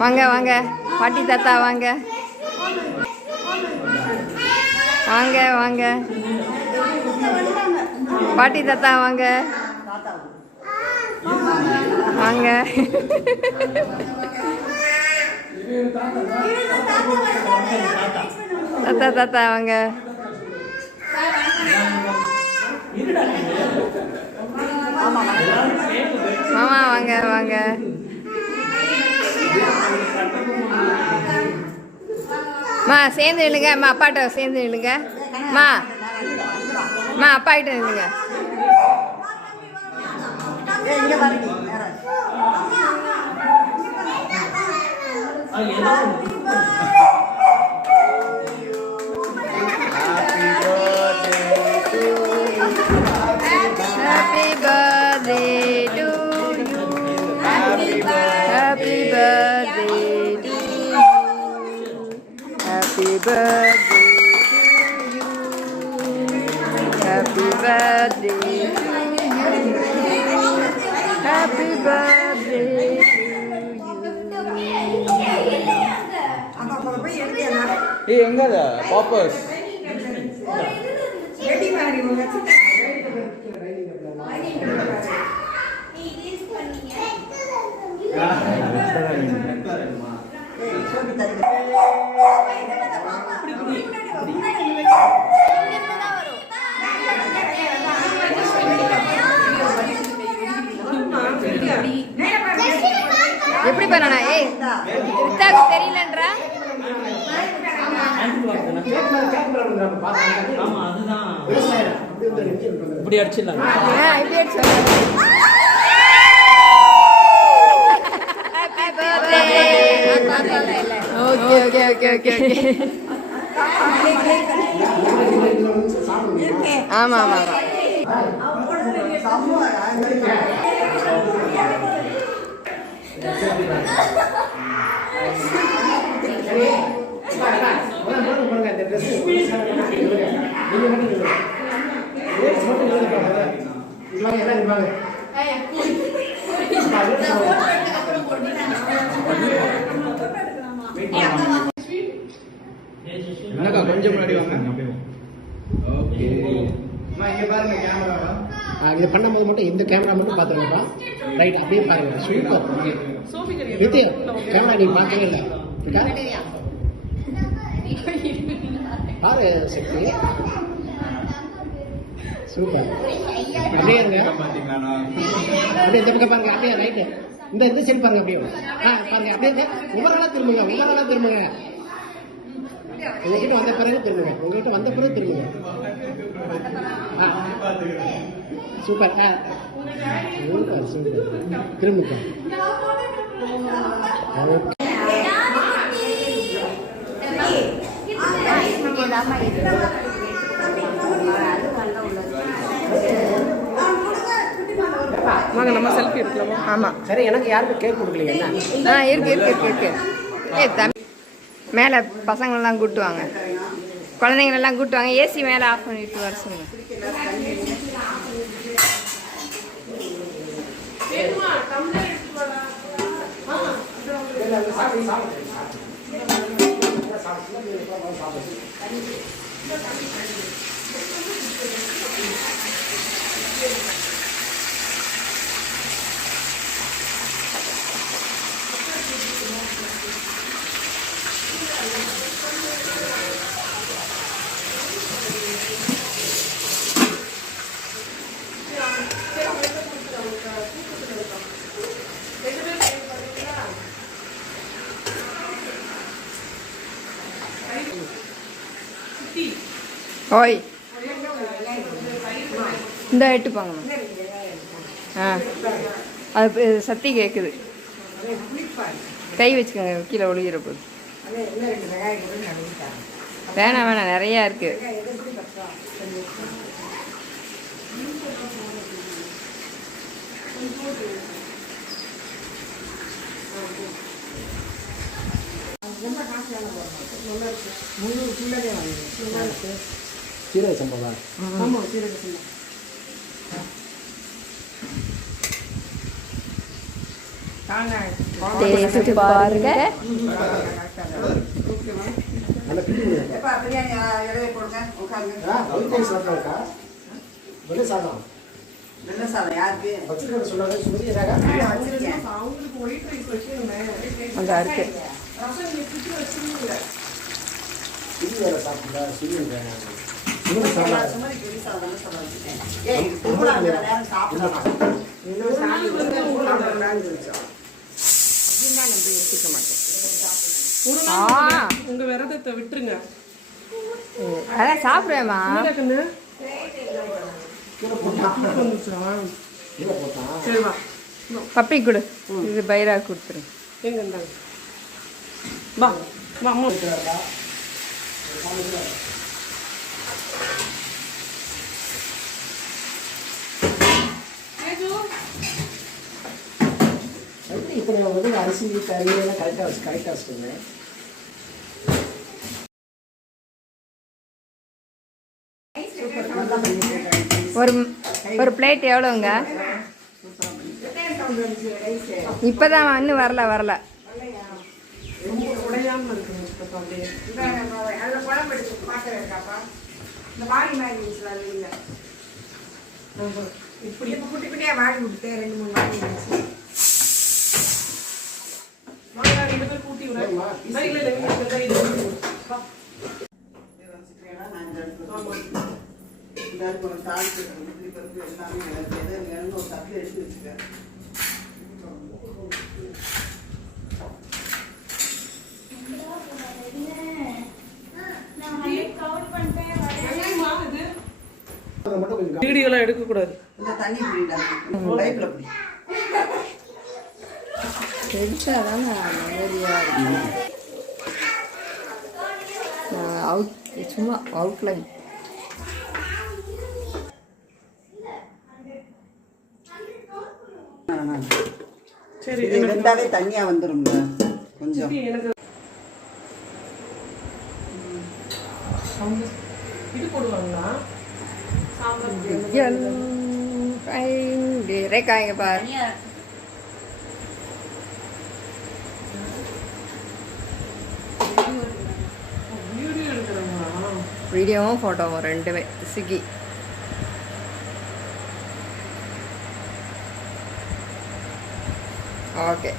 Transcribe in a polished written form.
வாங்க வாங்க பாட்டி தாத்தா வாங்க வாங்க வாங்க பாட்டி தாத்தா வாங்க வாங்க தாத்தா தாத்தா வாங்க மாமா வாங்க வாங்க மா சேர்ந்து நில்லுங்க அம்மா அப்பாட்ட சேர்ந்து நில்லுங்க மா மா அப்பா கிட்ட நில்லுங்க Happy birthday to you. Happy birthday to you. Happy birthday to you. Happy birthday to you. Happy birthday to you. Hey, engada poppers. எப்படி பண்ணனா ஏய் வித்தாக்கு தெரியலன்றா ஆமா அதுதான் இப்படி அடிச்சிடலாம் இப்படி அடிச்சலாம் happy birthday okay okay okay okay okay ஆமா ஆமா கொஞ்சம் முன்னாடி வாங்க ஓகே இங்க பாருங்க கேமரா இதை பண்ணும்போது மட்டும் இந்த கேமரா மட்டும் பார்த்துருங்கப்பா ரைட் அப்படியே பாருங்க சூப்பர் நித்யா கேமரா நீ பார்க்கவே இல்லை பாரு சக்தி சூப்பர் அப்படியே இருங்க அப்படியே இந்த பக்கம் பாருங்க அப்படியே ரைட்டு இந்த சைடு பாருங்க அப்படியே பாருங்க அப்படியே உங்களெல்லாம் திரும்புங்க உங்ககிட்ட வந்த பிறகு திரும்புங்க சூப்பர் சூப்பர் திரும்புங்க வாங்க நம்ம செல்ஃபி எடுக்கலாமா ஆமாம் சரி எனக்கு யாருக்கும் கேக் கொடுக்கலையா என்ன இருக்கு ஏ தம்பி மேலே பசங்களெல்லாம் கூட்டுவாங்க குழந்தைங்களெல்லாம் கூட்டுவாங்க ஏசி மேலே ஆஃப் பண்ணிட்டு வர சொல்லுங்க ஓய் இந்த எட்டு போங்கம்மா ஆ அது சத்தி கேட்குது. கை வச்சுக்கோங்க, கீழே ஒழுகிற போது. வேணாம் வேணாம், நிறையா இருக்குது. சீரக சம்பா. டேஸ்ட் பாருங்க. நல்ல பிரியாணி சாப்பிட்றாக்கா. வெள்ளை சாதம் யாருக்கு சொன்னாங்க சுமதியாக அந்த இருக்கு. இது வேலை சாப்பிட்டா சொல்லுங்க. உங்க விரதத்தை விட்டுருங்க. அதான் சாப்பிடுவேம்மா. பப்பி கொடு, இது பைரா கொடுத்துரு. எங்க இருந்தாங்க வா வா அம்மா. இப்போ நான் வந்து அரிசி கறியெல்லாம் கரெக்டாக வச்சுக்கோங்க. ஒரு பிளேட் எவ்வளோங்க? இப்போதான் இன்னும் வரல. இப்படி குட்டி குட்டியா வாடி விட்டு 2-3 வாடி இருந்துச்சு. கூட்டி வீடியோலாம் எடுக்கக்கூடாது. சும்மா அவுட்லைன். சரி, இருந்தாலே தண்ணியா வந்துருங்க கொஞ்சம். இது போடுவாங்களா ரேக்காய்ங்க பாரு. வீடியோவும் ஃபோட்டோவும் ரெண்டுமே ஸ்விக்கி. ஓகே.